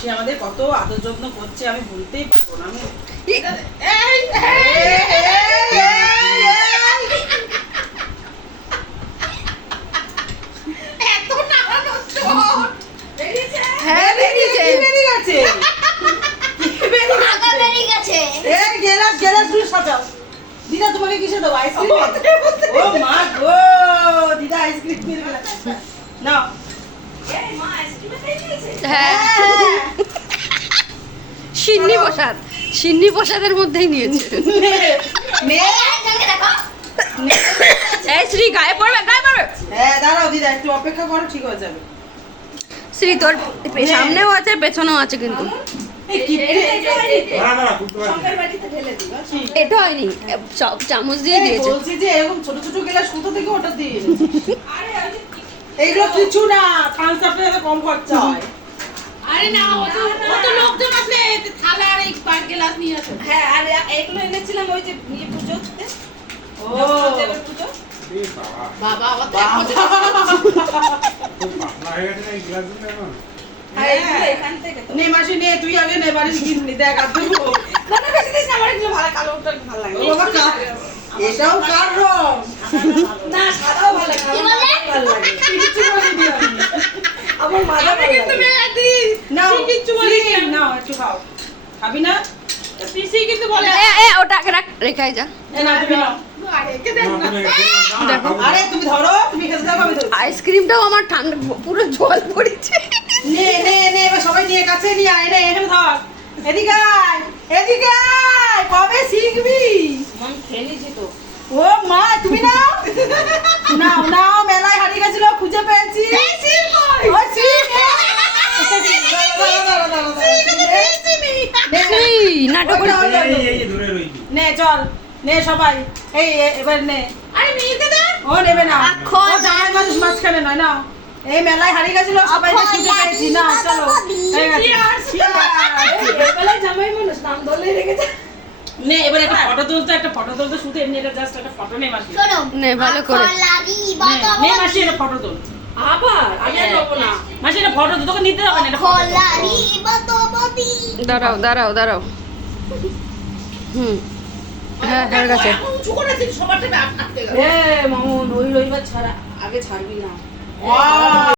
মাসি আমাদের কত আদর যত্ন করছে আমি বলতেই পারবো না। আমি হ্যাঁ বেরিয়েছে। দিদা তোমাকে কিসে দেবো? আইসক্রিম? ও মা গো, দিদা আইসক্রিম কিনে দিল। নাও। হ্যাঁ সিন্নি প্রসাদের মধ্যেই নিয়েছে। এই শ্রী গায়ে পড়বে। হ্যাঁ দাঁড়াও দিদা, একটু অপেক্ষা করো, ঠিক হয়ে যাবে। শ্রী তোর সামনেও আছে পেছনেও আছে কিন্তু এটা হয়নি, চামচ দিয়ে দিয়েছে। বলছি যে এরকম ছোট ছোট গ্লাস কোথা থেকে ওটা দিয়ে এনেছে? এইগুলো কিছু না, থামস আপে কম খরচা হয়। আরে না অত লোকজন আসলে থালা আর এক পাঁচ গ্লাস নিয়ে আসে। হ্যাঁ আর এগুলো এনেছিলাম ওই যে পুজোতে। ও দেবের পুজো। বাবা আবার হ্যাঁ এগুলো এখান থেকে তো। নে মাসি নে, তুই আগে নে, বাড়ি কিনবি দেখ আর তুই না না বেশি দিস না, আমার এগুলো ভালো, কালোটা ভালো লাগে। ও বাবা এটাও কার রং? না সাদাও ভালো লাগে, আমার ভালো লাগে। কিচ্ছু বলিনি আমি। আমার মাজা ভালো কিন্তু লাগে। মেয়াদি নাও কিচ্ছু বলিনি। নাও একটু খাও। খাবি না? পিসি কিন্তু বলে ওটা রেখাই যা। এ না তুমি নাও। আরেকে দেন না। দেখো আরে তুমি ধরো, তুমি খেতে দাও, আমি ধরছি। আইসক্রিমটাও আমার ঠান্ডা পুরো জল পড়েছে। নে নে নে, এবার সবাই নিয়ে কাছে নিয়ে আয়, নে এখানে ধর। এদিকে আয়, এদিকে আয়, কবে শিখবি? আমি খেয়ে নিয়েছি তো। ও মা তুমি নাও। নাও নাও, মেলায় হারিয়ে গেছিল, খুঁজে পেয়েছি। ও শিখ। এই নাটক করে নে চল, নে সবাই, এই এবার নে। আরে মিলতে দেন। ও নেবে না, এখন ও জামাই মানুষ মাঝখানে নয়, নাও। এই মেলায় হারিয়ে গেছিল, সবাই খুঁজে পেয়েছি, না চলো। হয়ে গেছে। এবেলায় জামাই মানুষ নাম ধরলেই রেখেছে। নে এবার একটা ফটো তুলতে, একটা ফটো তুলতে, শুধু এমনি এটা জাস্ট একটা ফটো নে মাসি। নে ভালো করে নে মাসি একটা ফটো তুল। আবার আমি আর নেবো না। মাসি একটা ফটো তুল, তোকে নিতে হবে না, এটা photo তুল। দাঁড়াও হ্যাঁ হয়ে গেছে। এখন উঁচু করেছিস সবার থেকে আটকে গেল। এ মামুন ওই রবিবার ছাড়া আগে ছাড়বি না। Wow!